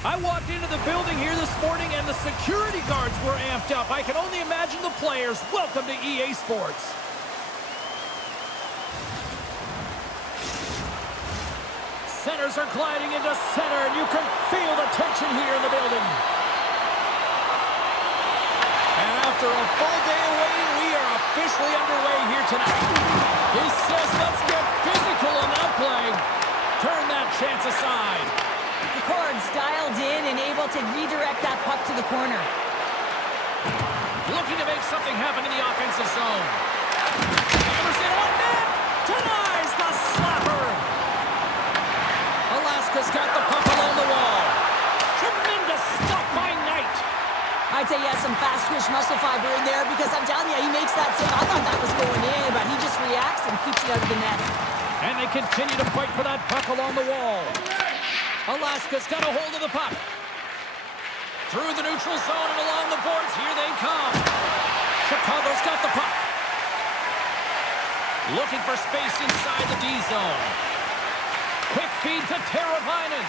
I walked into the building here this morning and the security guards were amped up. I can only imagine the players. Welcome to EA Sports. Centers are gliding into center, and you can feel the tension here in the building. And after a full day away, we are officially underway here tonight. He says, let's get physical on that play. Turn that chance aside. The Cords dialed in and able to redirect that puck to the corner. Looking to make something happen in the offensive zone. Hammers it on net. Denies the slapper. Alaska's got the puck along the wall. Tremendous stop by Knight. I'd say he has some fast twitch muscle fiber in there because I'm telling you, he makes that save. I thought that was going in, but he just reacts and keeps it out of the net. And they continue to fight for that puck along the wall. Alaska's got a hold of the puck. Through the neutral zone and along the boards. Here they come. Chicago's got the puck. Looking for space inside the D zone. Quick feed to Teravainen.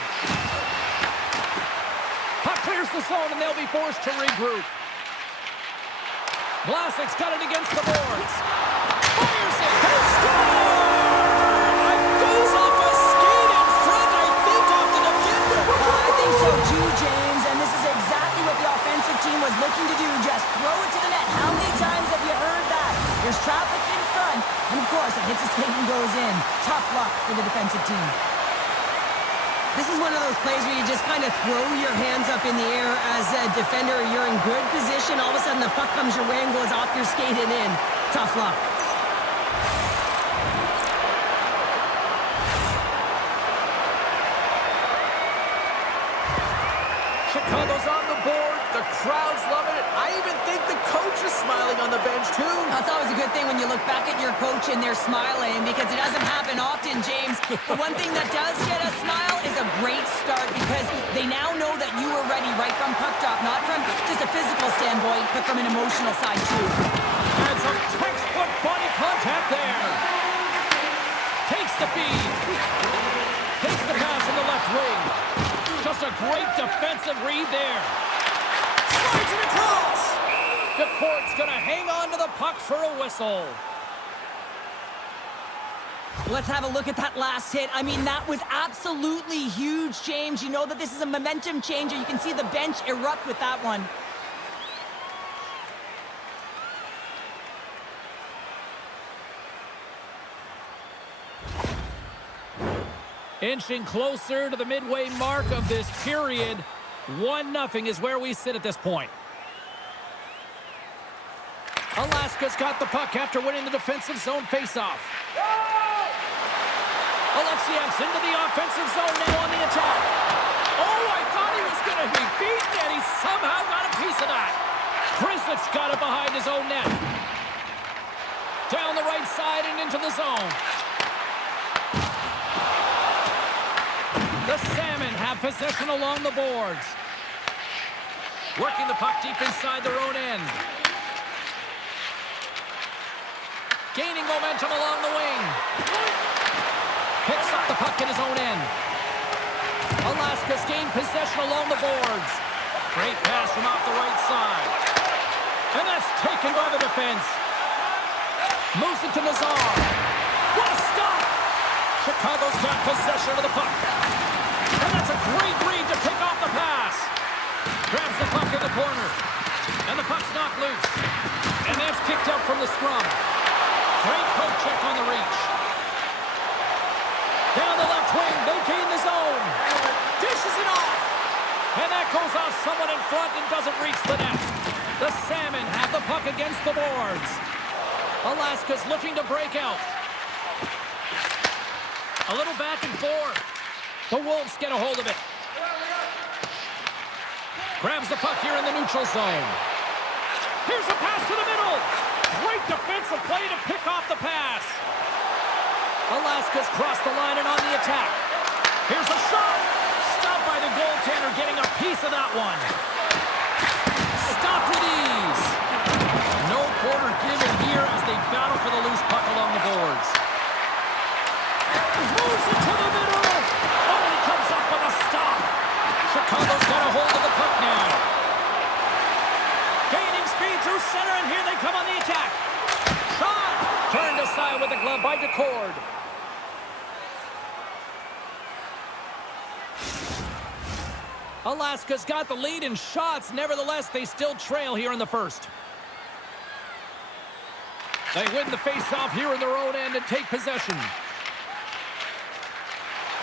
Puck clears the zone and they'll be forced to regroup. Vlasic's got it against the boards. Fires it. They score! It goes off a skate in front, I think, off the defender. I think so too, James, and this is exactly what the offensive team was looking to do. Just throw it to the net. How many times have you heard that? There's traffic in front, and of course it hits the skate and goes in. Tough luck for the defensive team. This is one of those plays where you just kind of throw your hands up in the air as a defender. You're in good position. All of a sudden, the puck comes your way and goes off your skate and in. Tough luck. Chicago's on the board. The crowd's loving it. I even think the coach is smiling on the bench, too. That's always a good thing when you look back at your coach and they're smiling because it doesn't happen often, James. The one thing that does get a smile is a great start because they now know that you were ready right from puck drop, not from just a physical standpoint, but from an emotional side, too. And some textbook body contact there. Takes the feed. Takes the pass in the left wing. Just a great defensive read there. Slides it across. DePort's going to hang on to the puck for a whistle. Let's have a look at that last hit. I mean, that was absolutely huge, James. You know that this is a momentum changer. You can see the bench erupt with that one. Inching closer to the midway mark of this period. 1-0 is where we sit at this point. Alaska's got the puck after winning the defensive zone faceoff. Alexiak's into the offensive zone now on the attack. Oh, I thought he was going to be beaten, and he somehow got a piece of that. Chrislick's got it behind his own net. Down the right side and into the zone. The Salmon have possession along the boards. Working the puck deep inside their own end. Gaining momentum along the wing. Picks up the puck in his own end. Alaska's gained possession along the boards. Great pass from off the right side. And that's taken by the defense. Moves it to Nazar. What a stop! Chicago's got possession of the puck. And that's a great read to pick off the pass. Grabs the puck in the corner. And the puck's knocked loose. And that's kicked out from the scrum. Great poke check on the reach. Down the left wing, they gain the zone. Dishes it off. And that goes off someone in front and doesn't reach the net. The Salmon have the puck against the boards. Alaska's looking to break out. A little back and forth. The Wolves get a hold of it. Grabs the puck here in the neutral zone. Here's a pass to the middle. Great defensive play to pick off the pass. Alaska's crossed the line and on the attack. Here's a shot. Stopped by the goaltender, getting a piece of that one. Stopped with ease. No quarter given here as they battle for the loose puck along the boards. Moves it to the middle. Oh, he comes up with a stop. Chicago's center, and here they come on the attack. Shot! Turned aside with the glove by DeCord. Alaska's got the lead in shots. Nevertheless, they still trail here in the first. They win the face-off here in their own end and take possession.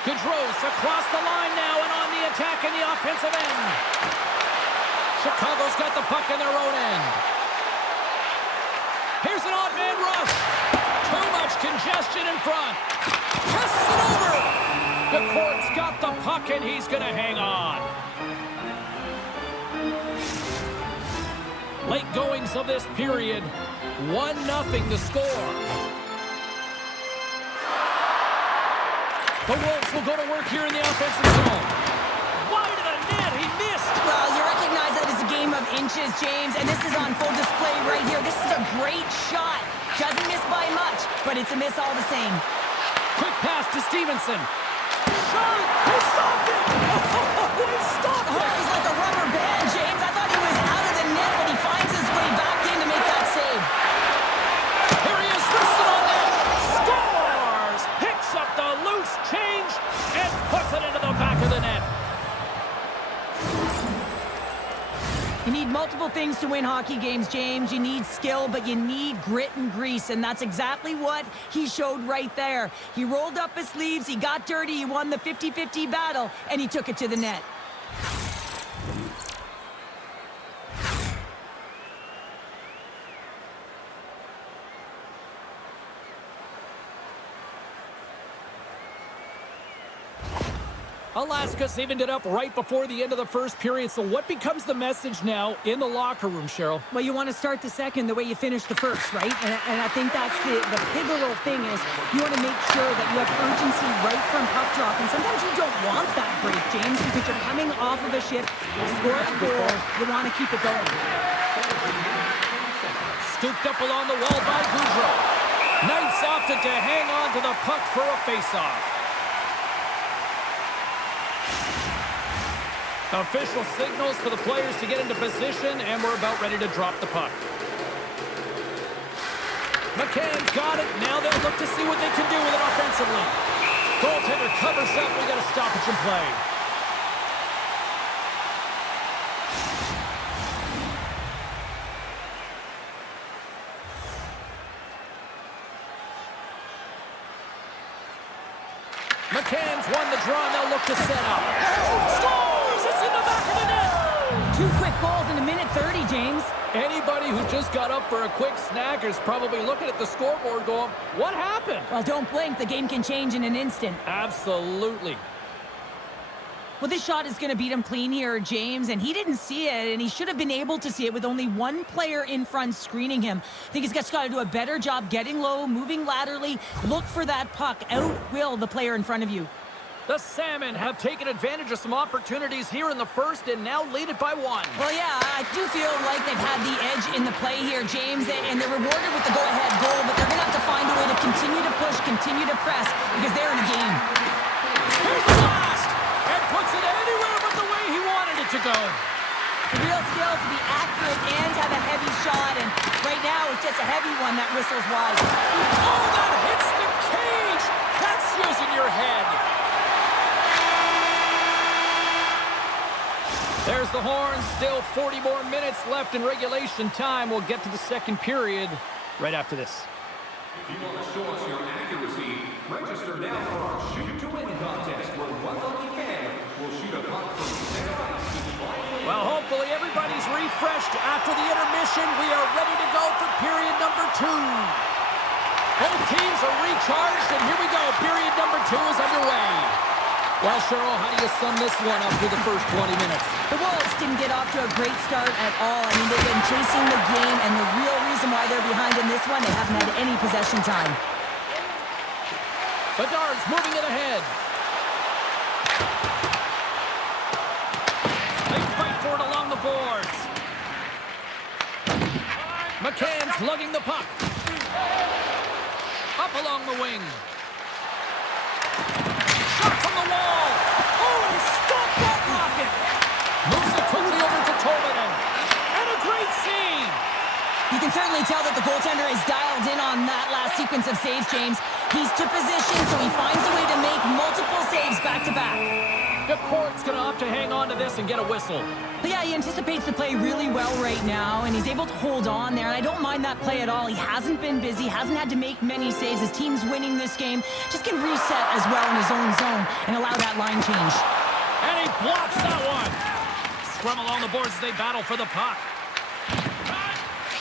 Gaudreau's across the line now and on the attack in the offensive end. Chicago's got the puck in their own end. Here's an odd man rush. Too much congestion in front. Passes it over. The court's got the puck and he's going to hang on. Late goings of this period. 1-0 the score. The Wolves will go to work here in the offensive zone. Wide of the net, he missed. Well, you recognize that it's a game of inches, James, and this is on full display right here. This is a great shot. Doesn't miss by much, but it's a miss all the same. Quick pass to Stevenson. Shot! He stopped it! He stopped it! Oh, he's like a rubber band, James. I thought he was out of the net, but he finds his way back in to make that save. Here he is, wristed on net. Scores! Picks up the loose change and puts it into the back of the net. You need multiple things to win hockey games, James. You need skill, but you need grit and grease, and that's exactly what he showed right there. He rolled up his sleeves, he got dirty, he won the 50-50 battle, and he took it to the net. Alaska's evened it up right before the end of the first period. So what becomes the message now in the locker room, Cheryl? Well, you want to start the second the way you finished the first, right? And I think that's the pivotal thing is you want to make sure that you have urgency right from puck drop. And sometimes you don't want that break, James, because you're coming off of a shift, you score a goal, you want to keep it going. Scooped up along the wall by Gaudreau. Knights opted to hang on to the puck for a face-off. Official signals for the players to get into position, and we're about ready to drop the puck. McCann's got it. Now they'll look to see what they can do with it offensively. Goaltender covers up. We got a stoppage in play. McCann's won the draw, and they'll look to set up. Scores! It's in the back of the net! 2 quick goals in a minute 30, James. Anybody who just got up for a quick snack is probably looking at the scoreboard going, what happened? Well, don't blink. The game can change in an instant. Absolutely. Well, this shot is going to beat him clean here, James, and he didn't see it, and he should have been able to see it with only one player in front screening him. I think he's just got to do a better job getting low, moving laterally. Look for that puck. Out-will the player in front of you. The Salmon have taken advantage of some opportunities here in the first and now lead it by 1. Well, yeah, I do feel like they've had the edge in the play here, James, and they're rewarded with the go-ahead goal, but they're going to have to find a way to continue to push, continue to press, because they're in a game. Here's the blast! And puts it anywhere but the way he wanted it to go. It's a real skill to be accurate and have a heavy shot, and right now it's just a heavy one that whistles wide. Oh, that hits the cage! That's using your head. There's the horn. Still 40 more minutes left in regulation time. We'll get to the second period right after this. If you want to show us your accuracy, register now for our Shoot to Win contest, where one lucky fan will shoot a puck from center ice each line. Well, hopefully everybody's refreshed after the intermission. We are ready to go for period number 2. Both teams are recharged, and here we go. Period number 2 is underway. Well, Cheryl, how do you sum this one up through the first 20 minutes? The Wolves didn't get off to a great start at all. I mean, they've been chasing the game, and the real reason why they're behind in this one, they haven't had any possession time. Bedard's moving it ahead. They fight for it along the boards. McCann's lugging the puck. Up along the wing. Shot from the wall. Oh, he stopped that rocket. Moves it quickly over to Tolvanen. And a great save. You can certainly tell that the goaltender is dialed in on that last sequence of saves, James. He's to position, so he finds a way to make multiple saves back-to-back. The court's going to opt to hang on to this and get a whistle. But yeah, he anticipates the play really well right now, and he's able to hold on there, and I don't mind that play at all. He hasn't been busy, hasn't had to make many saves. His team's winning this game. Just can reset as well in his own zone and allow that line change. And he blocks that one. Scrum along the boards as they battle for the puck.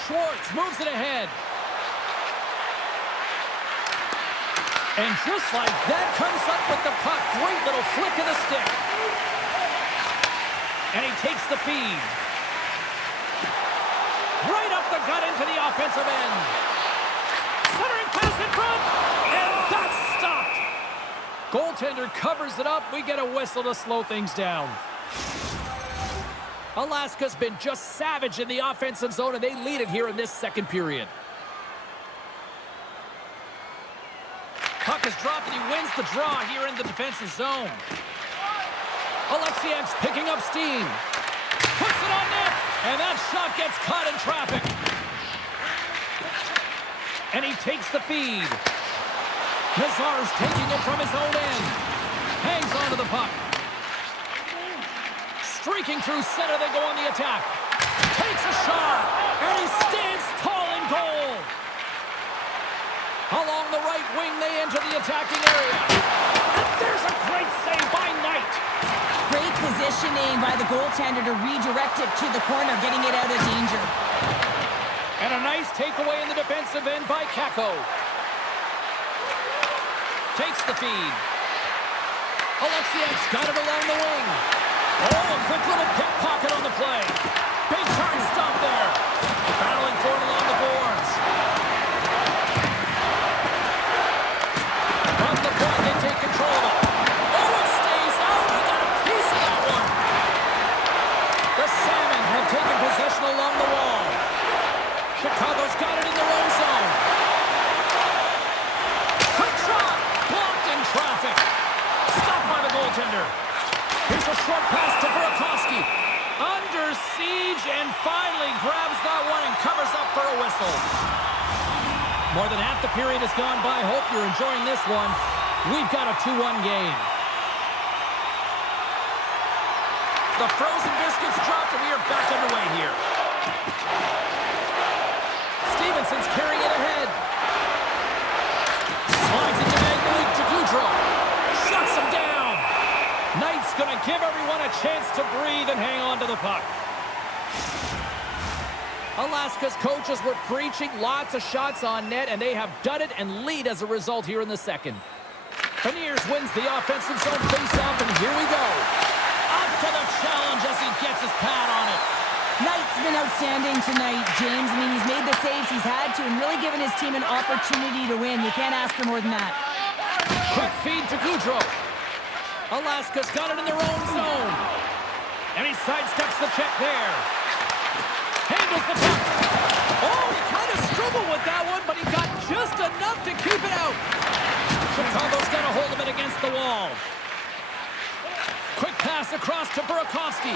Schwartz moves it ahead. And just like that, comes up with the puck. Great little flick of the stick. And he takes the feed. Right up the gut into the offensive end. Centering pass in front. And that's stopped. Goaltender covers it up. We get a whistle to slow things down. Alaska's been just savage in the offensive zone, and they lead it here in this second period. Puck is dropped, and he wins the draw here in the defensive zone. Alexiev's picking up steam. Puts it on net, and that shot gets caught in traffic. And he takes the feed. Nazar's taking it from his own end. Hangs onto the puck. Streaking through center, they go on the attack. Takes a shot, and he stands tall in goal. Along the right wing, they enter the attacking area. And there's a great save by Knight. Great positioning by the goaltender to redirect it to the corner, getting it out of danger. And a nice takeaway in the defensive end by Kakko. Takes the feed. Alexiev's got it along the wing. Oh, a quick little pickpocket on the play. Big time stop there. Battling for it along the boards. From the point, they take control of it. Oh, it stays out. He got a piece of that one. The Salmon have taken possession along the wall. Chicago's got it in their own zone. Quick shot. Blocked in traffic. Stopped by the goaltender. Here's a short pass to Burakovsky. Under siege and finally grabs that one and covers up for a whistle. More than half the period has gone by. Hope you're enjoying this one. We've got a 2-1 game. The frozen biscuits dropped and we are back underway here. Stevenson's carrying it ahead. Slides it to Mike to Goudreau. Shuts him down. Knight's going to give everyone a chance to breathe and hang on to the puck. Alaska's coaches were preaching lots of shots on net, and they have done it and lead as a result here in the second. Beniers wins the offensive zone faceoff, and here we go. Up to the challenge as he gets his pad on it. Knight's been outstanding tonight, James. I mean, he's made the saves he's had to and really given his team an opportunity to win. You can't ask for more than that. Quick feed to Goudreau. Alaska's got it in their own zone. And he sidesteps the check there. Handles the puck. Oh, he kind of struggled with that one, but he got just enough to keep it out. Chicago's got a hold of it against the wall. Quick pass across to Burakovsky.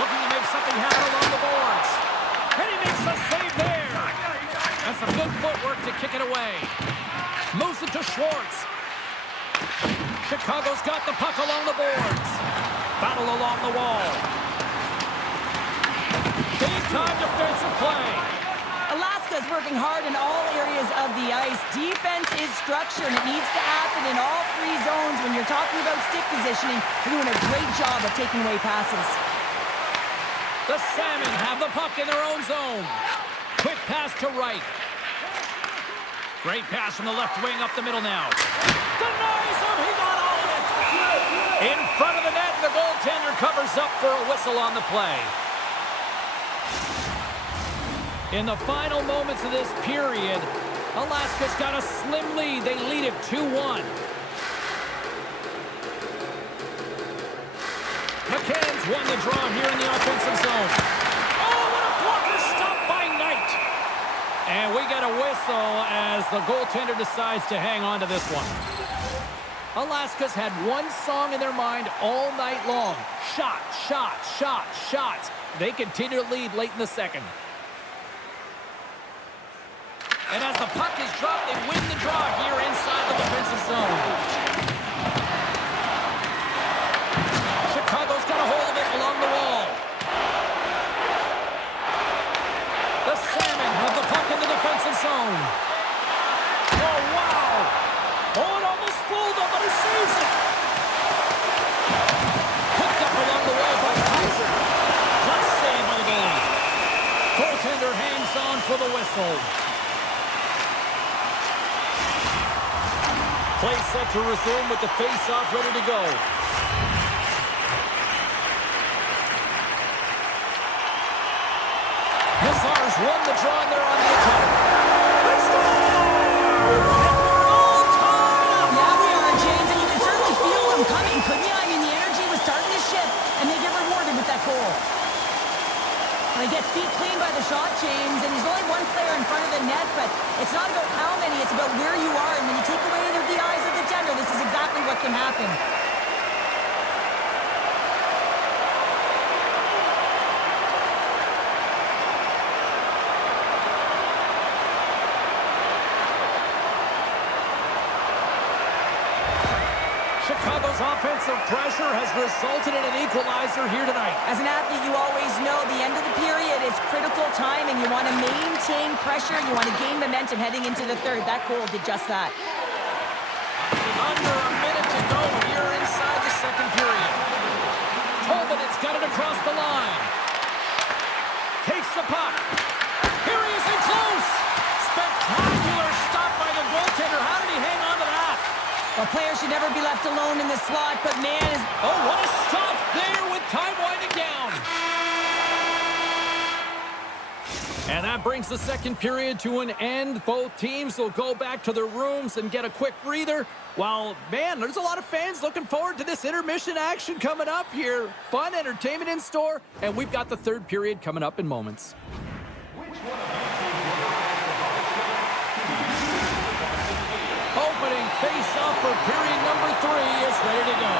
Looking to make something happen along the boards. And he makes a save there. That's some good footwork to kick it away. Moves it to Schwartz. Chicago's got the puck along the boards. Battle along the wall. Big time defensive play. Alaska's working hard in all areas of the ice. Defense is structure, and it needs to happen in all three zones. When you're talking about stick positioning, they're doing a great job of taking away passes. The Salmon have the puck in their own zone. Quick pass to Wright. Great pass from the left wing up the middle now. Denies him. He got all of it. In front of the net, the goaltender covers up for a whistle on the play. In the final moments of this period, Alaska's got a slim lead. They lead it 2-1. McCann's won the draw here in the offensive zone. Oh, what a blocker stop by Knight. And we get a whistle as the goaltender decides to hang on to this one. Alaska's had one song in their mind all night long. Shot, shot, shot, shots. They continue to lead late in the second. And as the puck is dropped, they win the draw here inside the defensive zone. Chicago's got a hold of it along the wall. The Salmon have the puck in the defensive zone. Oh, wow! Oh, it almost fooled him, but he saves it. Picked up along the wall by Kaiser. Clutch save by the goalie. Goaltender hangs on for the whistle. Play set to resume with the face-off ready to go. Nazar's won the draw and they're on the attack. They score! And we're all tied up! Yeah, we are, James, and you can certainly feel them coming, couldn't you? I mean, the energy was starting to shift, and they get rewarded with that goal. Well, he gets beat clean by the shot, James, and he's only one player in front of the net, but it's not about how many, it's about where you are, and when you take away the eyes of the tender, this is exactly what can happen. Chicago's offensive pressure has resulted in an equalizer here tonight. As an athlete, you always know the end of the period is critical time, and you want to maintain pressure, you want to gain momentum heading into the third. That goal did just that. Under a minute to go here inside the second period. Tolman's got it across the line. Takes the puck. Here he is in close. Spectacular stop by the goaltender. How did he hang on to that? A player should never be left alone in the slot, but man is... Oh, what a stop there with time winding down. And that brings the second period to an end. Both teams will go back to their rooms and get a quick breather. While, man, there's a lot of fans looking forward to this intermission action coming up here. Fun entertainment in store, and we've got the third period coming up in moments. Opening face-off for period number 3 is ready to go.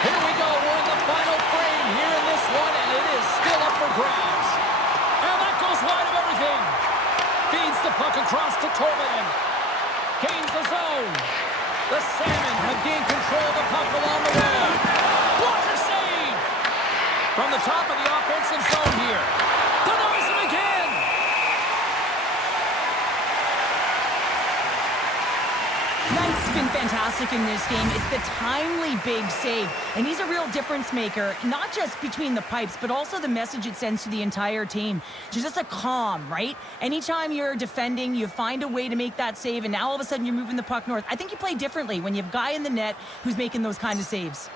Here we go. We're in the final frame here in this one, and it is still up for grabs. And that goes wide of everything. Feeds the puck across to Tolman. Gains the zone. The Salmon have gained control of the puck along the wall. Blocker save. From the top of the offensive zone here. Denies him again. Knight's been fantastic in this game. It's the timely big save. And he's a real difference maker, not just between the pipes, but also the message it sends to the entire team. Just a calm, right? Anytime you're defending, you find a way to make that save, and now all of a sudden you're moving the puck north. I think you play differently when you have a guy in the net who's making those kind of saves.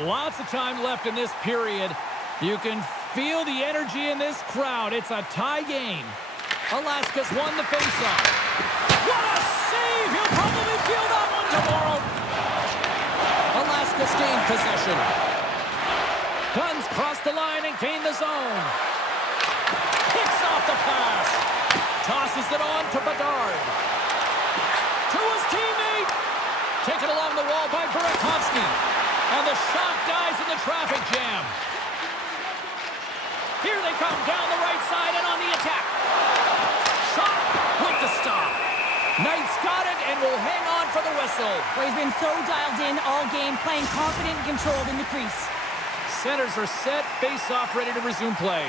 Lots of time left in this period. You can feel the energy in this crowd. It's a tie game. Alaska's won the faceoff. What a save! He'll probably feel that one tomorrow. Alaska's gained possession. Guns cross the line and gain the zone. Kicks off the pass. Tosses it on to Bedard. To his teammate. Taken along the wall by Burakovsky. And the shot dies in the traffic jam. Here they come down the right side and on the attack. Shot with the stop. Knight's got it and will hang on for the whistle. Well, he's been so dialed in all game, playing confident and controlled in the crease. Centers are set, face-off ready to resume play.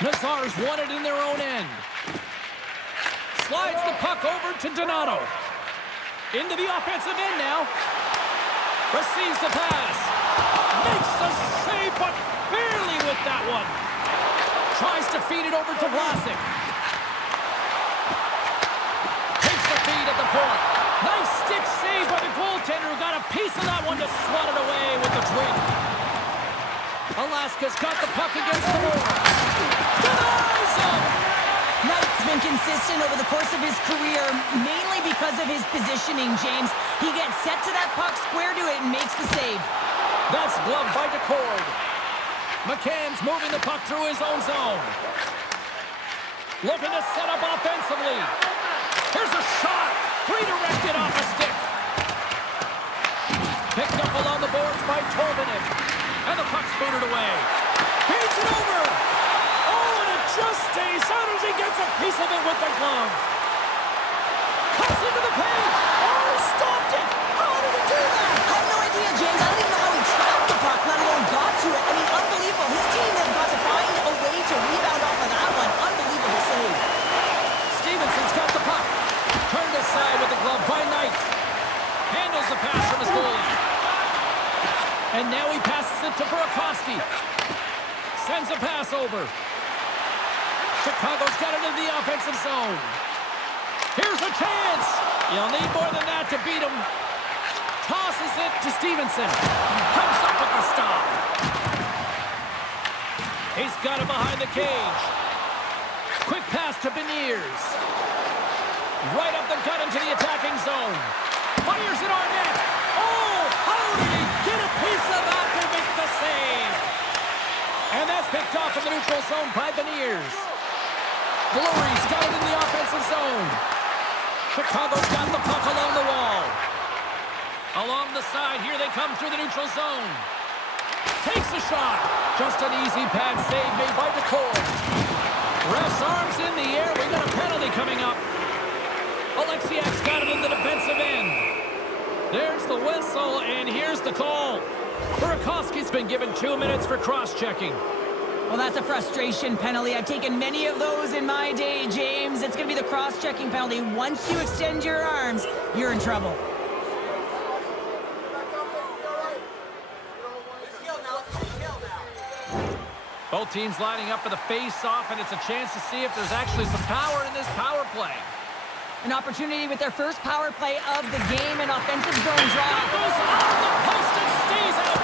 Nazar's won it in their own end. Slides the puck over to Donato. Into the offensive end now. Receives the pass. Makes the save, but barely with that one. Tries to feed it over to Vlasic. Takes the feed at the point. Nice stick save by the goaltender who got a piece of that one to swat it away with the twin. Alaska's got the puck against the board. Denies him! Knight's been consistent over the course of his career, mainly because of his positioning, James. He gets set to that puck, square to it, and makes the save. That's gloved by DeCord. McCann's moving the puck through his own zone. Looking to set up offensively. Here's a shot. Redirected off a stick. Picked up along the boards by Tolvanen. And the puck's booted away. Feeds it over. Oh, and it just stays out as he gets a piece of it with the glove. Cuts into the paint. Oh, he stopped it. How did he do that? I have no idea, James. I don't even know how he trapped the puck, let alone got to it. I mean, unbelievable. His team has got to find a way to rebound off of that one. Unbelievable save. Stevenson's got the puck. Turned aside with the glove by Knight. Handles the pass from his goalie. And now he passes it to Burakovsky. Sends a pass over. Chicago's got it in the offensive zone. Here's a chance. You'll need more than that to beat him. Tosses it to Stevenson. Comes up with the stop. He's got it behind the cage. Quick pass to Beniers. Right up the gut into the attacking zone. Fires it on net. Oh, how did he get a piece of that to make the save? And that's picked off in the neutral zone by Beniers. Fleury's got it in the offensive zone. Chicago's got the puck along the wall. Along the side, here they come through the neutral zone. Takes a shot. Just an easy pad save made by DeCoy. Ref's arms in the air. We got a penalty coming up. Alexiak's got it in the defensive end. There's the whistle, and here's the call. Burakovsky's been given 2 minutes for cross-checking. Well, that's a frustration penalty. I've taken many of those in my day, James. It's going to be the cross-checking penalty. Once you extend your arms, you're in trouble. Both teams lining up for the face-off, and it's a chance to see if there's actually some power in this power play. An opportunity with their first power play of the game, an offensive zone draw. That goes off the post and stays out.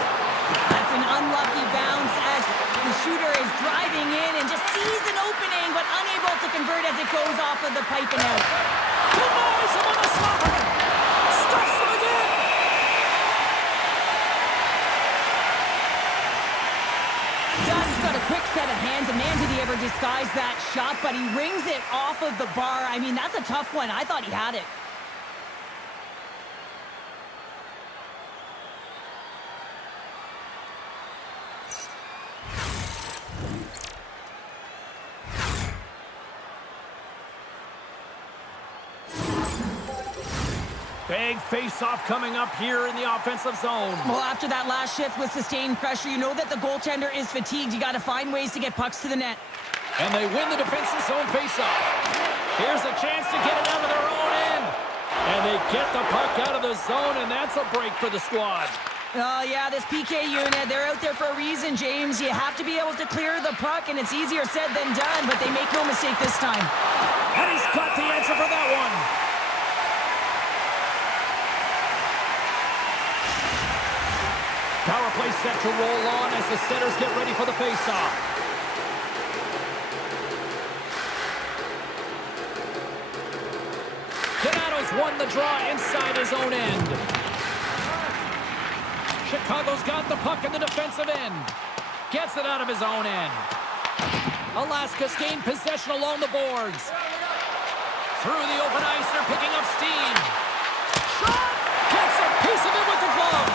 That's an unlucky bounce as the shooter is driving in and just sees an opening, but unable to convert as it goes off of the pipe and out. Denies him on the slapper. Stuffs him again. Dunn's got a quick set of hands, and man, did he ever disguise that shot, but he rings it off of the bar. I mean, that's a tough one. I thought he had it. Big face-off coming up here in the offensive zone. Well, after that last shift with sustained pressure, you know that the goaltender is fatigued. You got to find ways to get pucks to the net. And they win the defensive zone face-off. Here's a chance to get it out of their own end. And they get the puck out of the zone, and that's a break for the squad. Oh, yeah, this PK unit, they're out there for a reason, James. You have to be able to clear the puck, and it's easier said than done, but they make no mistake this time. And he's got the answer for that one. Power play set to roll on as the setters get ready for the face-off. Donato's won the draw inside his own end. Chicago's got the puck in the defensive end. Gets it out of his own end. Alaska's gained possession along the boards. Through the open ice, they're picking up steam. Shot! Gets a piece of it with the glove.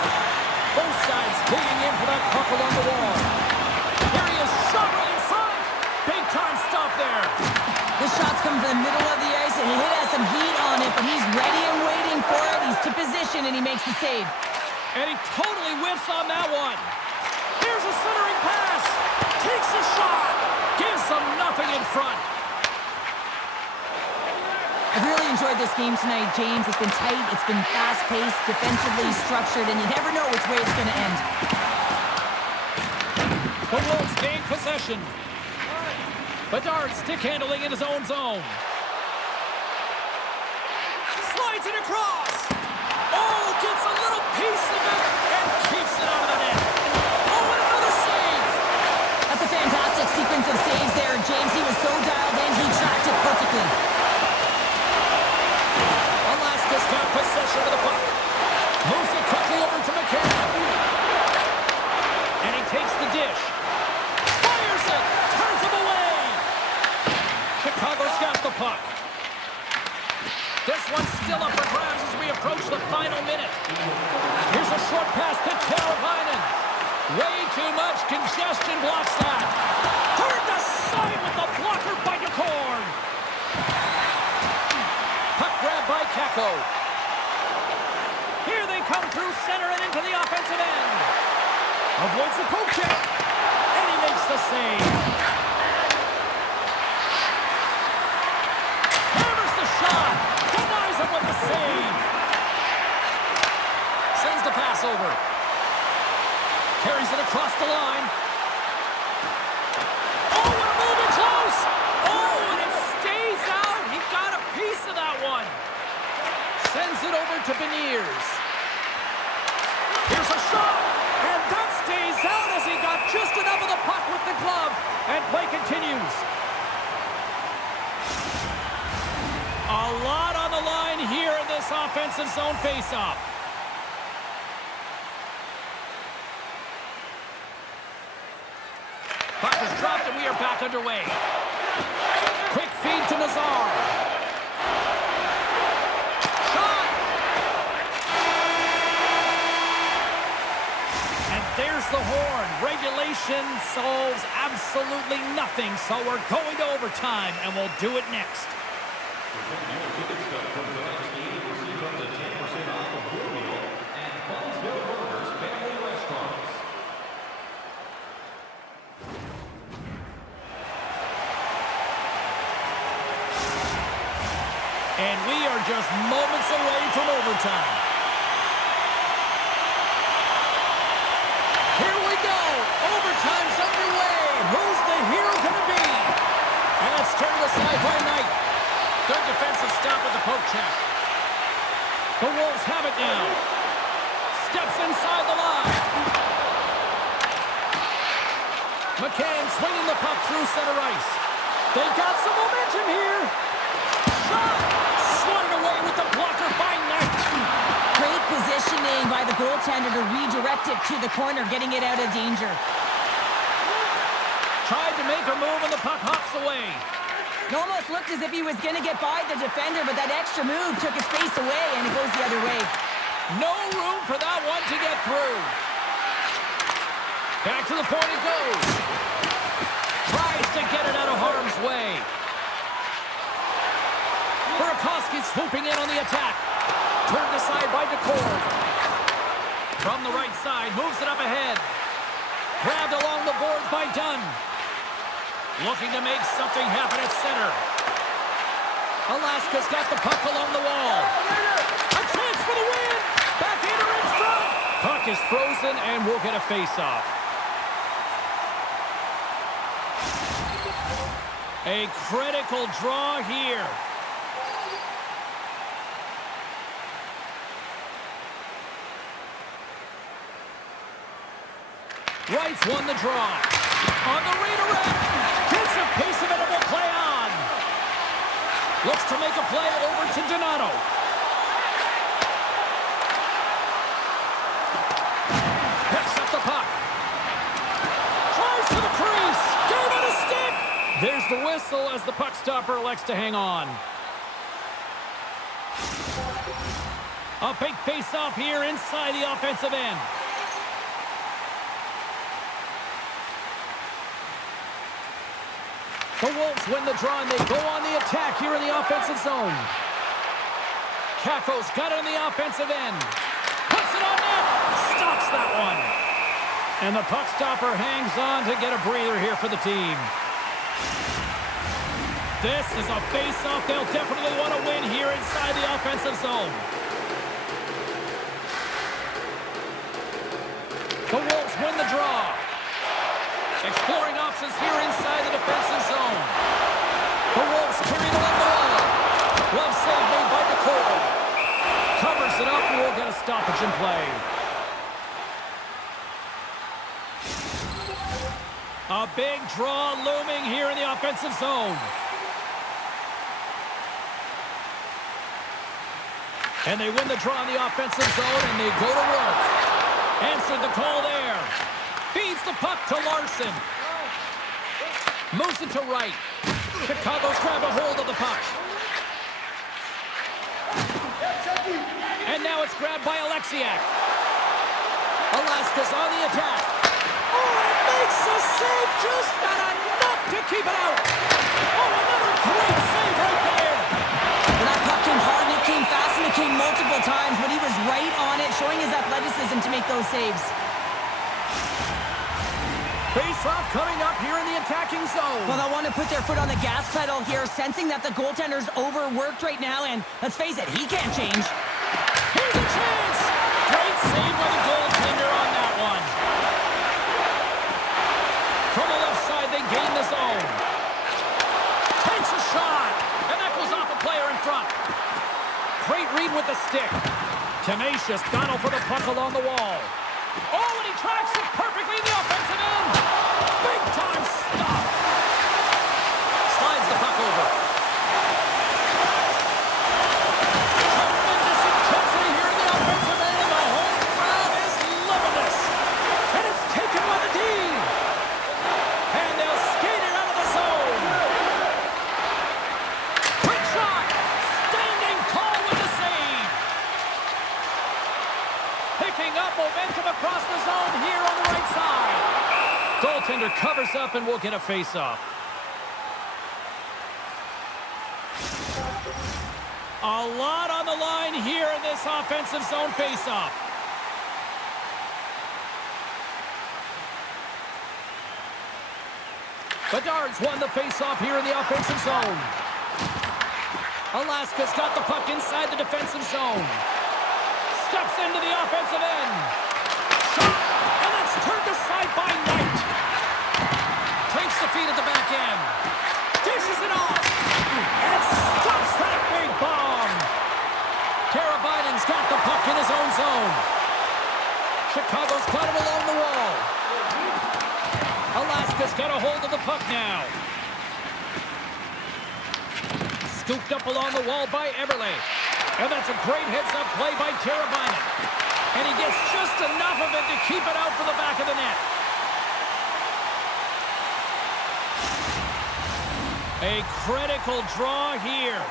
Both sides digging in for that puck along the wall. Here he is, shot right in front. Big time stop there. This shot's coming from the middle of the ice, and he has some heat on it, but he's ready and waiting for it. He's to position, and he makes the save. And he totally whiffs on that one. Here's a centering pass. Takes a shot. Gives them nothing in front. I've really enjoyed this game tonight, James. It's been tight, it's been fast-paced, defensively structured, and you never know which way it's going to end. The Wolves gain possession. Bedard stick handling in his own zone. Slides it across. Oh, gets a little piece of it and keeps it out of the net. Oh, and another save. That's a fantastic sequence of saves there, James. He was so dialed in, he tracked it perfectly. Alaska's got possession of the puck. Moves it quickly over to McCann. And he takes the dish. still up for grabs as we approach the final minute. Here's a short pass to Teravainen. Way too much congestion blocks that. Turned aside with the blocker by Decord. Puck grab by Kakko. Here they come through center and into the offensive end. Avoids the poke check. And he makes the save. Hammers the shot. Denies him with the save. Sends the pass over. Carries it across the line. Oh, what a move in close. Oh, and it stays out. He got a piece of that one. Sends it over to Beniers. Here's a shot. And that stays out as he got just enough of the puck with the glove. And play continues. A lot on the line here in this offensive zone faceoff. Puck is dropped and we are back underway. Quick feed to Nazar. Shot! And there's the horn. Regulation solves absolutely nothing, so we're going to overtime, and we'll do it next. And we are just moments away from overtime. Here we go. Overtime's underway. Who's the hero going to be? And it's turned aside by Knight. Good defensive stop with the poke check. The Wolves have it now. Steps inside the line. McCann swinging the puck through center ice. They've got some momentum here. Shot! Swatted away with the blocker by Knight. Great positioning by the goaltender to redirect it to the corner, getting it out of danger. Tried to make a move and the puck hops away. It almost looked as if he was going to get by the defender, but that extra move took his face away, and it goes the other way. No room for that one to get through. Back to the point it goes. Tries to get it out of harm's way. Burakovsky swooping in on the attack. Turned aside by Decord. From the right side, moves it up ahead. Grabbed along the boards by Dunn. Looking to make something happen at center. Alaska's got the puck along the wall. A chance for the win. Backhander in front. Puck is frozen and we'll get a face-off. A critical draw here. Wright's won the draw. On the redirect. Gets a piece of it and will play on. Looks to make a play over to Donato. Picks up the puck. Tries for the crease. Gave it a stick. There's the whistle as the puck stopper elects to hang on. A big face-off here inside the offensive end. The Wolves win the draw and they go on the attack here in the offensive zone. Kakko's got it in the offensive end. Puts it on net. Stops that one. And the puck stopper hangs on to get a breather here for the team. This is a face-off they'll definitely want to win here inside the offensive zone. The Wolves win the draw. Exploring options here inside the defensive zone. The Wolves carried along the wall. Glove save made by Decord. Covers it up and we'll get a stoppage in play. A big draw looming here in the offensive zone. And they win the draw in the offensive zone and they go to work. Answered the call there. Feeds the puck to Larson. Moves it to Wright. Chicago's grabbed a hold of the puck. And now it's grabbed by Alexiak. Alaska's on the attack. Oh, it makes the save, just not enough to keep it out. Oh, another great save right there. Well, that puck came hard and it came fast and it came multiple times, but he was right on it, showing his athleticism to make those saves. Face-off coming up here in the attacking zone. Well, they'll want to put their foot on the gas pedal here, sensing that the goaltender's overworked right now, and let's face it, he can't change. Here's a chance. Great save by the goaltender on that one. From the left side, they gain the zone. Takes a shot, and that goes off a player in front. Great read with the stick. Tenacious battle for the puck along the wall. Oh, and he tracks it perfectly in the offensive end. Big time stop. Slides the puck over. Tremendous intensity here in the offensive end, and the home crowd is loving this. And it's taken by the D. And they'll skate it out of the zone. Quick shot. Standing tall with the save. Picking up momentum across the zone here on the right side. Goaltender covers up and will get a face-off. A lot on the line here in this offensive zone face-off. Bedard's won the face-off here in the offensive zone. Alaska's got the puck inside the defensive zone. Steps into the offensive end. Shot, and that's turned aside by Knight. Takes the feed at the back end. Dishes it off. And stops that big bomb. Biden's got the puck in his own zone. Chicago's got him along the wall. Alaska's got a hold of the puck now. Scooped up along the wall by Eberle. And that's a great heads-up play by Biden. And he gets just enough of it to keep it out for the back of the net. A critical draw here.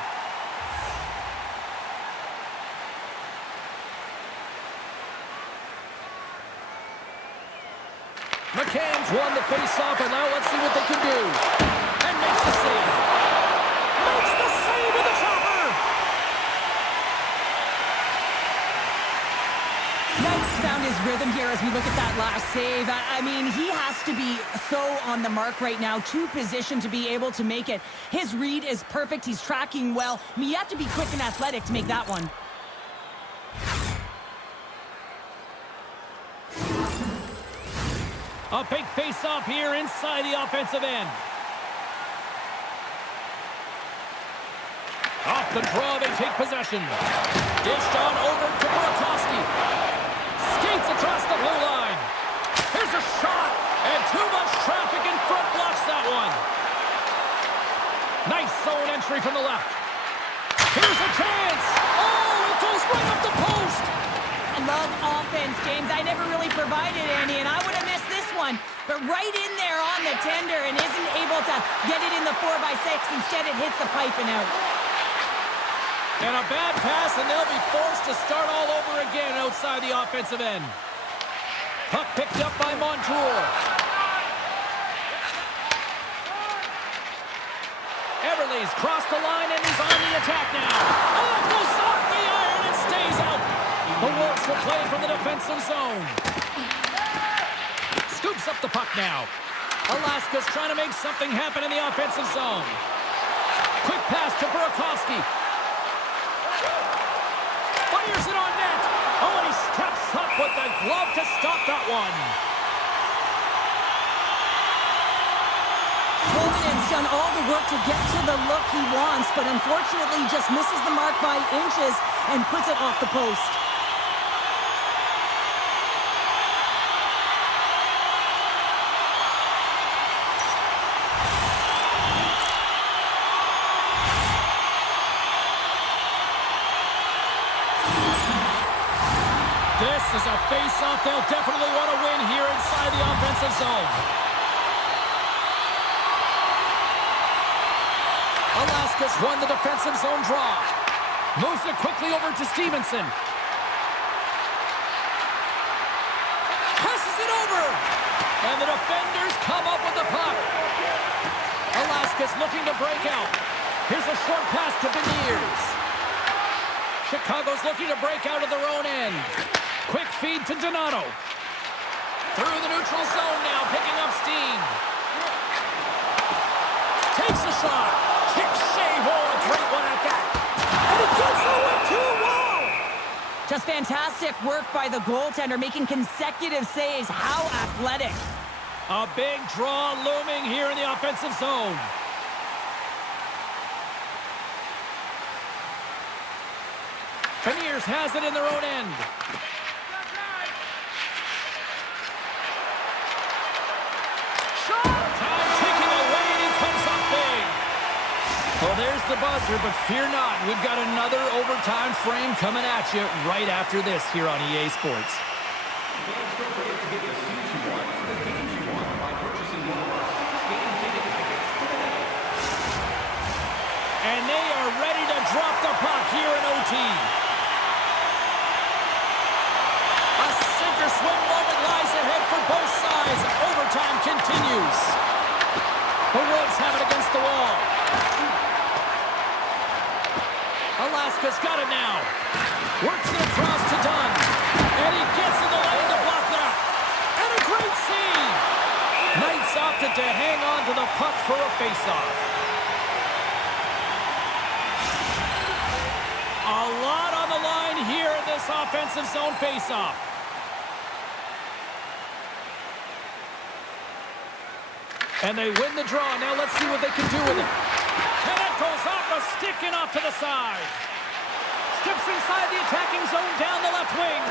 McCann's won the face-off, and now let's see what they can do. And makes the save. Makes the save with a chopper. Knight's found his rhythm here as we look at that last save. I mean, he has to be so on the mark right now, to position to be able to make it. His read is perfect. He's tracking well. I mean, you have to be quick and athletic to make that one. A big face-off here inside the offensive end. Off the draw, they take possession. Dished on over to Burakovsky. Skates across the blue line. Here's a shot, and too much traffic in front blocks that one. Nice zone entry from the left. Here's a chance. Oh, it goes right up the post. I love offense, James. I never really provided any, and I would have missed this one. But right in there on the tender and isn't able to get it in the 4x6. Instead, it hits the pipe and out. And a bad pass, and they'll be forced to start all over again outside the offensive end. Puck picked up by Montour. Eberle's crossed the line, and he's on the attack now. Oh, that goes off the iron and stays out. The Wolves will play from the defensive zone. Scoops up the puck now. Alaska's trying to make something happen in the offensive zone. Quick pass to Burakovsky. Fires it on net. Oh, and he steps up with the glove to stop that one. Holman's done all the work to get to the look he wants, but unfortunately just misses the mark by inches and puts it off the post. This is a face-off they'll definitely want to win here inside the offensive zone. Alaska's won the defensive zone draw. Moves it quickly over to Stevenson. Passes it over. And the defenders come up with the puck. Alaska's looking to break out. Here's a short pass to Beniers. Chicago's looking to break out of their own end. Quick feed to Donato. Through the neutral zone now, picking up steam. Takes a shot. Kick save. Oh, a great one at that. And it gets away too well. Just fantastic work by the goaltender, making consecutive saves. How athletic. A big draw looming here in the offensive zone. Beniers has it in their own end. Shot! Time ticking away, and he comes up big. Well, there's the buzzer, but fear not. We've got another overtime frame coming at you right after this here on EA Sports. Fans, don't forget to get the seats you want to the games you want by purchasing one of our game ticket tickets today. And they are ready to drop the puck here in OT. A sink-or-swim moment lies ahead for both sides. Overtime continues. The Wolves have it against the wall. Alaska's got it now. Works it across to Dunn. And he gets in the lane to block that. And a great save. Knights opted to hang on to the puck for a face-off. A lot on the line here in this offensive zone face-off. And they win the draw. Now let's see what they can do with it. And that goes off a stick and off to the side. Steps inside the attacking zone down the left wing.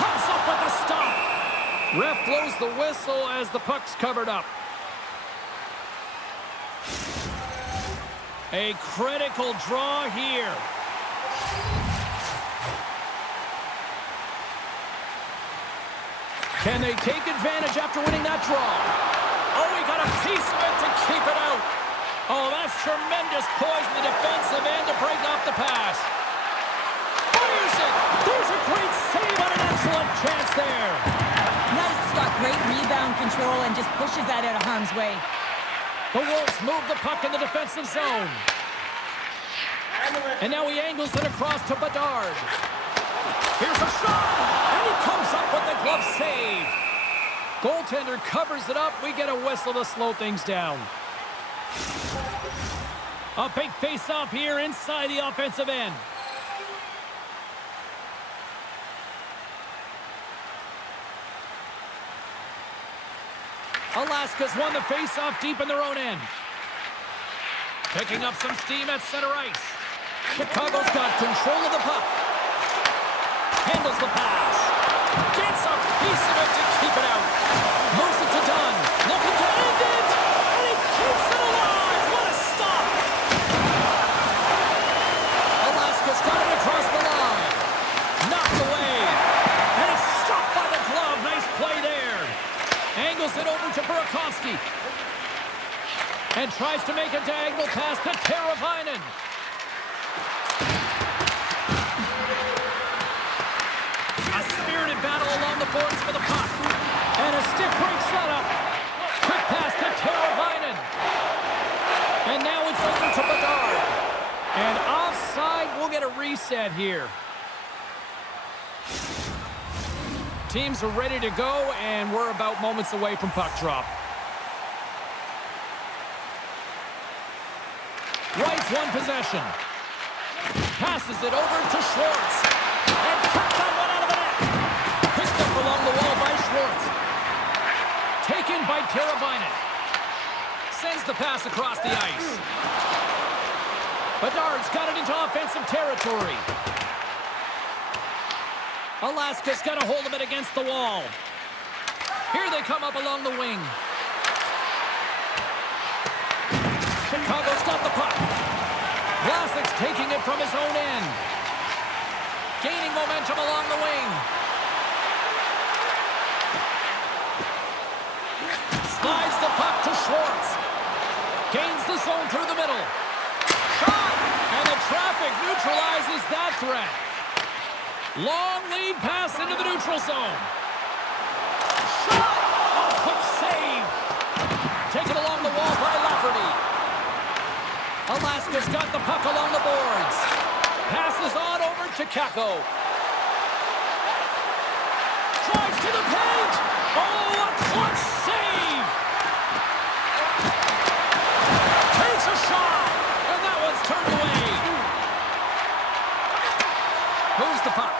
Comes up with the stop. Ref blows the whistle as the puck's covered up. A critical draw here. Can they take advantage after winning that draw? Oh, he got a piece of it to keep it out. Oh, that's tremendous poise in the defensive end to break off the pass. Fires it. There's a great save on an excellent chance there. Knight's got great rebound control and just pushes that out of harm's way. The Wolves move the puck in the defensive zone. And now he angles it across to Bedard. Here's a shot. And he comes up with the glove save. Goaltender covers it up. We get a whistle to slow things down. A big face-off here inside the offensive end. Alaska's won the face-off deep in their own end. Picking up some steam at center ice. Chicago's got control of the puck. Handles the pass. Gets a piece of it to keep it out. Moves it to Dunn. Looking to end it. And he keeps it alive. What a stop. Alaska's got it across the line. Knocked away. And it's stopped by the glove. Nice play there. Angles it over to Burakovsky. And tries to make a diagonal pass to Teravainen. A spirited battle along the boards for the puck. And a stick break setup. Quick pass to Teravainen. And now it's over to Bedard. And offside, we'll get a reset here. Teams are ready to go, and we're about moments away from puck drop. Wright's one possession. Passes it over to Schwartz. And kicked that one out of the net. Picked up along the wall by Schwartz. Taken by Teravainen. Sends the pass across the ice. Bedard's got it into offensive territory. Alaska's got a hold of it against the wall. Here they come up along the wing. Chicago's got the puck. Vlasic's taking it from his own end. Gaining momentum along the wing. Slides the puck to Schwartz. Gains the zone through the middle. Shot! And the traffic neutral. neutralizes that threat. Long lead pass into the neutral zone. Shot! Oh, quick save. Taken along the wall by Lafferty. Alaska's got the puck along the boards. Passes on over to Kako. Drives to the paint. Oh, a clutch save. Takes a shot. And that one's turned away. Moves the puck.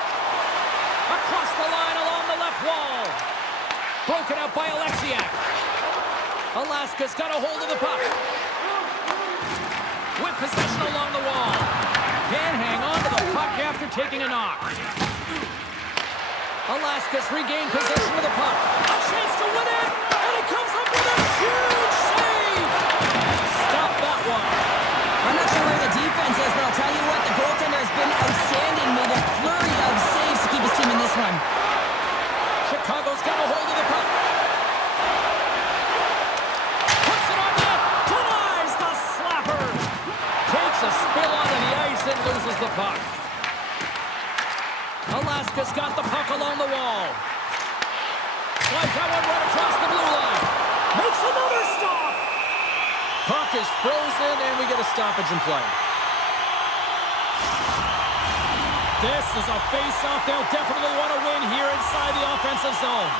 Across the line along the left wall. Broken up by Alexiak. Alaska's got a hold of the puck. With possession along the wall. Can't hang on to the puck after taking a knock. Alaska's regained possession of the puck. A chance to win it. And he comes up with a huge save. Stop that one. I'm not sure where the defense is, but I'll tell you what, the goaltender has been outstanding. Made a flurry of saves to keep his team in this one. Chicago's got a hold of the puck. Puts it on net. Denies the slapper. Takes a spill onto the ice and loses the puck. Alaska's got the puck along the wall. Slides that one right across the blue line. Makes another stop. Puck is frozen, and we get a stoppage in play. This is a face-off they'll definitely want to win here inside the offensive zone.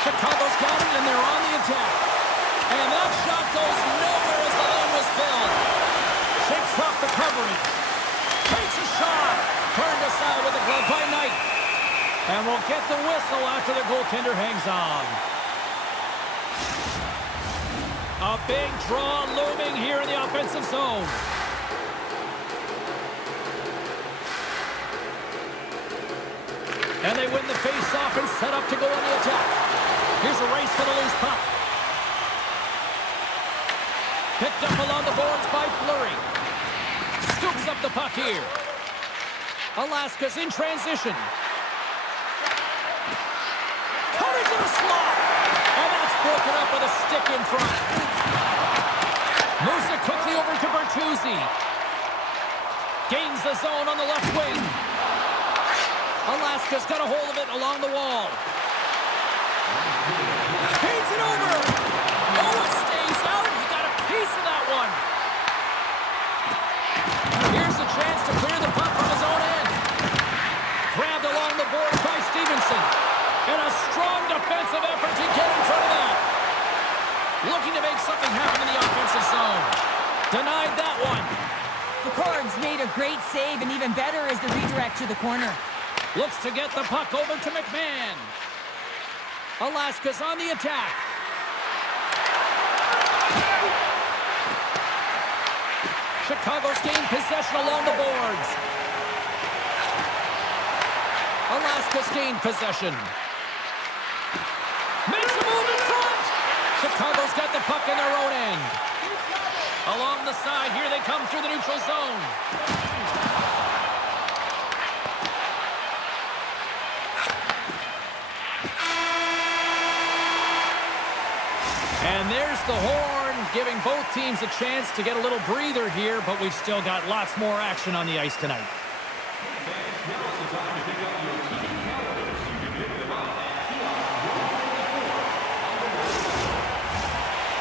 Chicago's got it, and they're on the attack. And that shot goes nowhere as the lane was filled. Shakes off the coverage. Takes a shot. Turned aside with a glove by Knight. And we'll get the whistle after the goaltender hangs on. A big draw looming here in the offensive zone. And they win the face-off and set up to go on the attack. Here's a race for the loose puck. Picked up along the boards by Fleury. Scoops up the puck here. Alaska's in transition. Cutting to the slot. And that's broken up with a stick in front. Moves it quickly over to Bertuzzi. Gains the zone on the left wing. Alaska's got a hold of it along the wall. Feeds it over. Oh, it stays out. He got a piece of that one. Here's a chance to clear the puck from his own end. Grabbed along the boards by Stevenson. And a strong defensive effort to get in front of that. Looking to make something happen in the offensive zone. Denied that one. The Cards made a great save, and even better is the redirect to the corner. Looks to get the puck over to McMahon. Alaska's on the attack. Chicago's gained possession along the boards. Alaska's gained possession. Makes a move in front. Chicago's got the puck in their own end. Along the side, here they come through the neutral zone. And there's the horn, giving both teams a chance to get a little breather here, but we've still got lots more action on the ice tonight.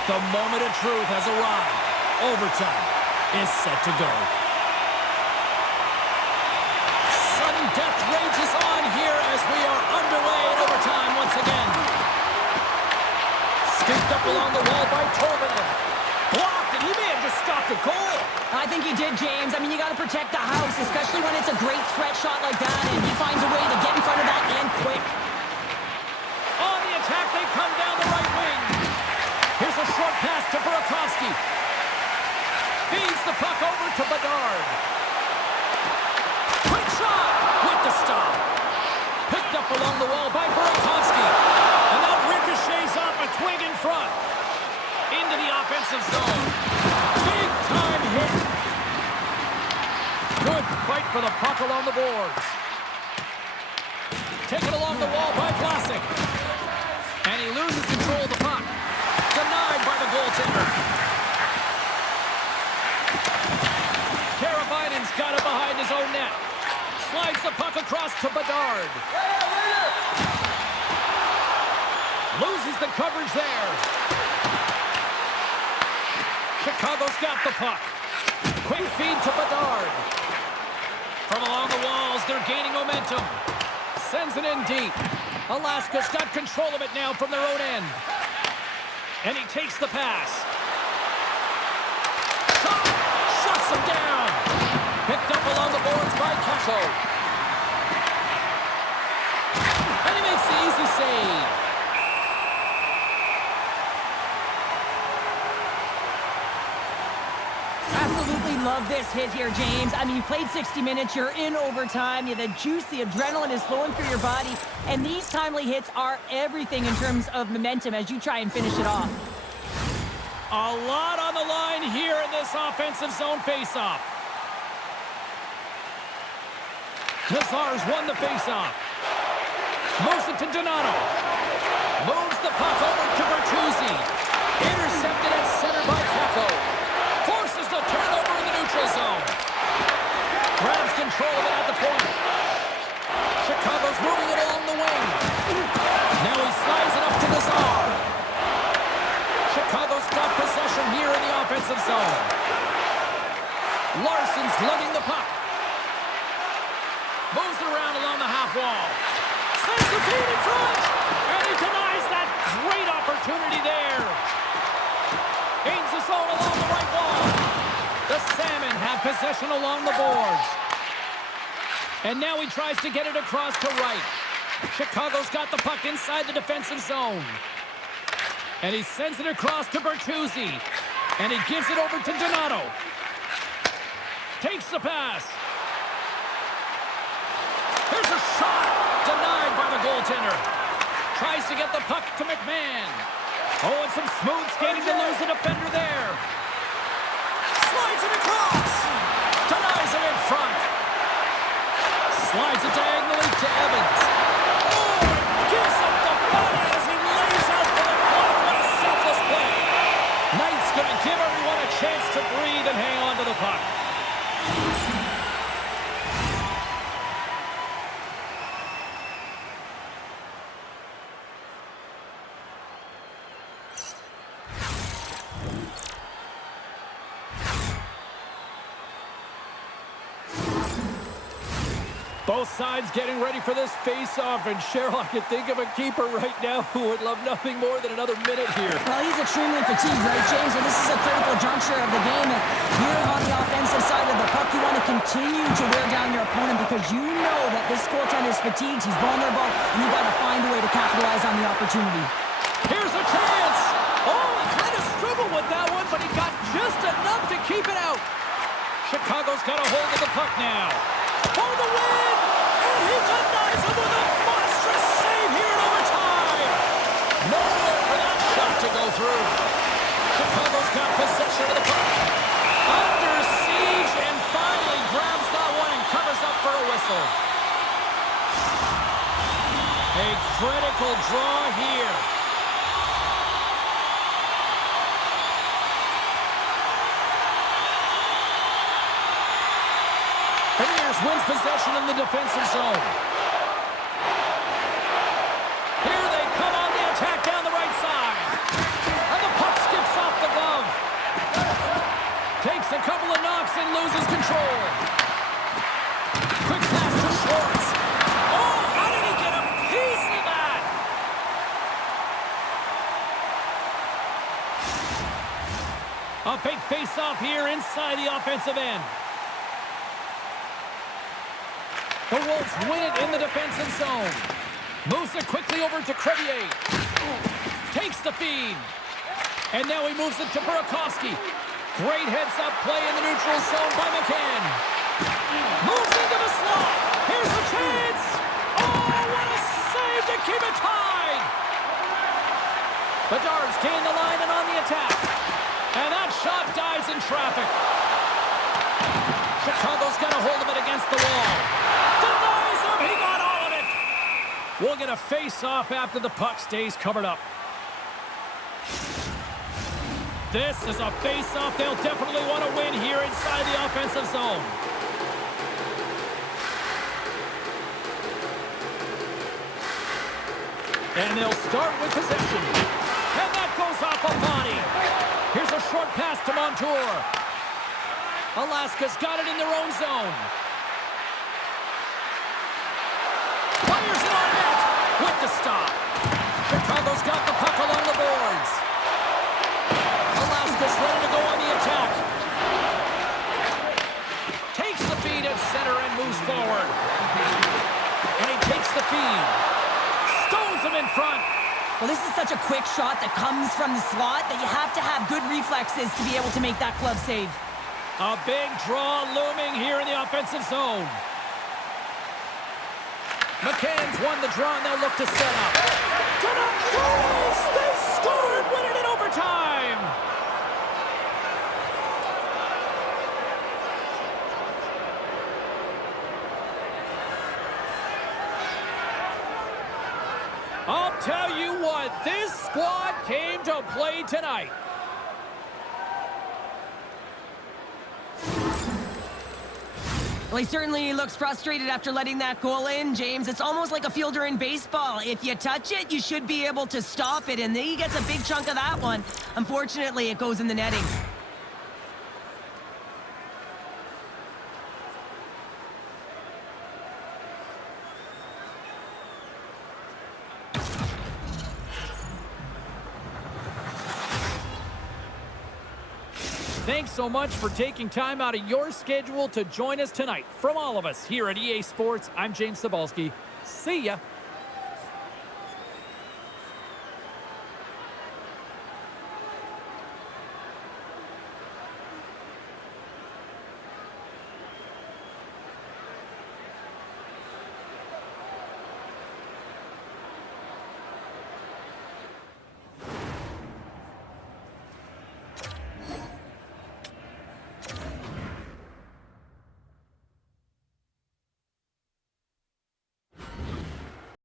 The moment of truth has arrived. Overtime is set to go. Sudden death rages on here as we are underway in overtime once again. Scooped up along the wall by Tolvanen. Blocked, and he may have just stopped a goal. I think he did, James. I mean, you got to protect the house, especially when it's a great threat shot like that, and he finds a way to get in front of that and quick. On the attack, they come down the right wing. Here's a short pass to Burakovsky. Feeds the puck over to Bedard. Quick shot with the stop. Picked up along the wall by Burakovsky. And that ricochets off a twig in front. Into the offensive zone. Big time hit. Good fight for the puck along the boards. Taken along the wall by Vlasic. And he loses control of the puck. Denied by the goaltender. Slides the puck across to Bedard. Loses the coverage there. Chicago's got the puck. Quick feed to Bedard. From along the walls, they're gaining momentum. Sends it in deep. Alaska's got control of it now from their own end. And he takes the pass. Shuts him down. Picked up along the boards by Kako. And he makes the easy save. Absolutely love this hit here, James. I mean, you played 60 minutes, you're in overtime, the juice, the adrenaline is flowing through your body, and these timely hits are everything in terms of momentum as you try and finish it off. A lot on the line here in this offensive zone faceoff. Nazar's won the faceoff. Moves it to Donato. Moves the puck over to Bertuzzi. Intercepted at center by Kako. Forces the turnover in the neutral zone. Grabs control of it at the point. Chicago's moving it along the wing. Now he slides it up to Nazar. Chicago's got possession here in the offensive zone. Larson's lugging the puck. Moves it around along the half wall. Sends the feed in front. And he denies that great opportunity there. Gains the zone along the right wall. The Salmon have possession along the boards. And now he tries to get it across to right. Chicago's got the puck inside the defensive zone. And he sends it across to Bertuzzi. And he gives it over to Donato. Takes the pass. Here's a shot. Denied by the goaltender. Tries to get the puck to McMahon. Oh, and some smooth skating to lose the defender there. Slides it across. Denies it in front. Slides it diagonally to Evans. Oh, and gives up the body as he lays out for the block. What a selfless play. Knight's going to give everyone a chance to breathe and hang on to the puck. Both sides getting ready for this face-off, and Cheryl, I can think of a keeper right now who would love nothing more than another minute here. Well, he's extremely fatigued, right, James? And this is a critical juncture of the game. And here on the offensive side of the puck, you want to continue to wear down your opponent because you know that this goaltender is fatigued, he's vulnerable, and you got to find a way to capitalize on the opportunity. Here's a chance! Oh, he kind of struggled with that one, but he got just enough to keep it out. Chicago's got a hold of the puck now. For the win! And he denies him with a monstrous save here in overtime! No room for that shot to go through. Chicago's got possession of the puck. Under siege and finally grabs that one and covers up for a whistle. A critical draw here. Bears wins possession in the defensive zone. Here they come on the attack down the right side. And the puck skips off the glove. Takes a couple of knocks and loses control. Quick pass to Schwartz. Oh, how did he get a piece of that? A big face-off here inside the offensive end. The Wolves win it in the defensive zone. Moves it quickly over to Crevier. Takes the feed. And now he moves it to Burakovsky. Great heads-up play in the neutral zone by McCann. Moves into the slot. Here's a chance. Oh, what a save to keep it tied. Bedard's gained the line and on the attack. And that shot dives in traffic. Chicago's got a hold of it against the wall. Denies him. He got all of it. We'll get a face-off after the puck stays covered up. This is a face-off they'll definitely want to win here inside the offensive zone. And they'll start with possession. And that goes off a body. Here's a short pass to Montour. Alaska's got it in their own zone. Fires it on net with the stop. Chicago's got the puck along the boards. Alaska's ready to go on the attack. Takes the feed at center and moves forward. And he takes the feed. Stones him in front. Well, this is such a quick shot that comes from the slot that you have to have good reflexes to be able to make that glove save. A big draw looming here in the offensive zone. McCann's won the draw, and they'll look to set up. Canucks! They scored, winning in overtime! I'll tell you what, this squad came to play tonight. Well, he certainly looks frustrated after letting that goal in, James. It's almost like a fielder in baseball. If you touch it, you should be able to stop it, and he gets a big chunk of that one. Unfortunately, it goes in the netting. Thanks so much for taking time out of your schedule to join us tonight. From all of us here at EA Sports, I'm James Cebulski. See ya.